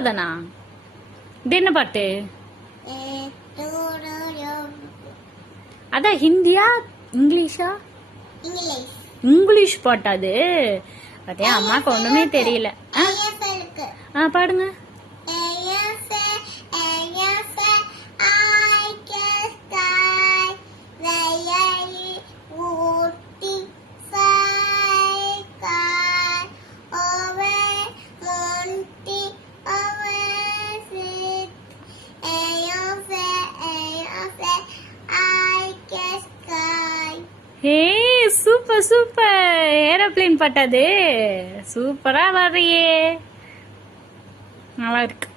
அவ்வளவுதானா? இது என்ன பாட்டு? அதான் ஹிந்தியா இங்கிலீஷா? இங்கிலீஷ் பாட்டு அது. அதே அம்மாக்கு ஒண்ணுமே தெரியல. பாடுங்க. ஹே சூப்பர் சூப்பர், ஏரோப்ளேன் பாட்டது. சூப்பரா வர்றியே, நல்லா இருக்கு.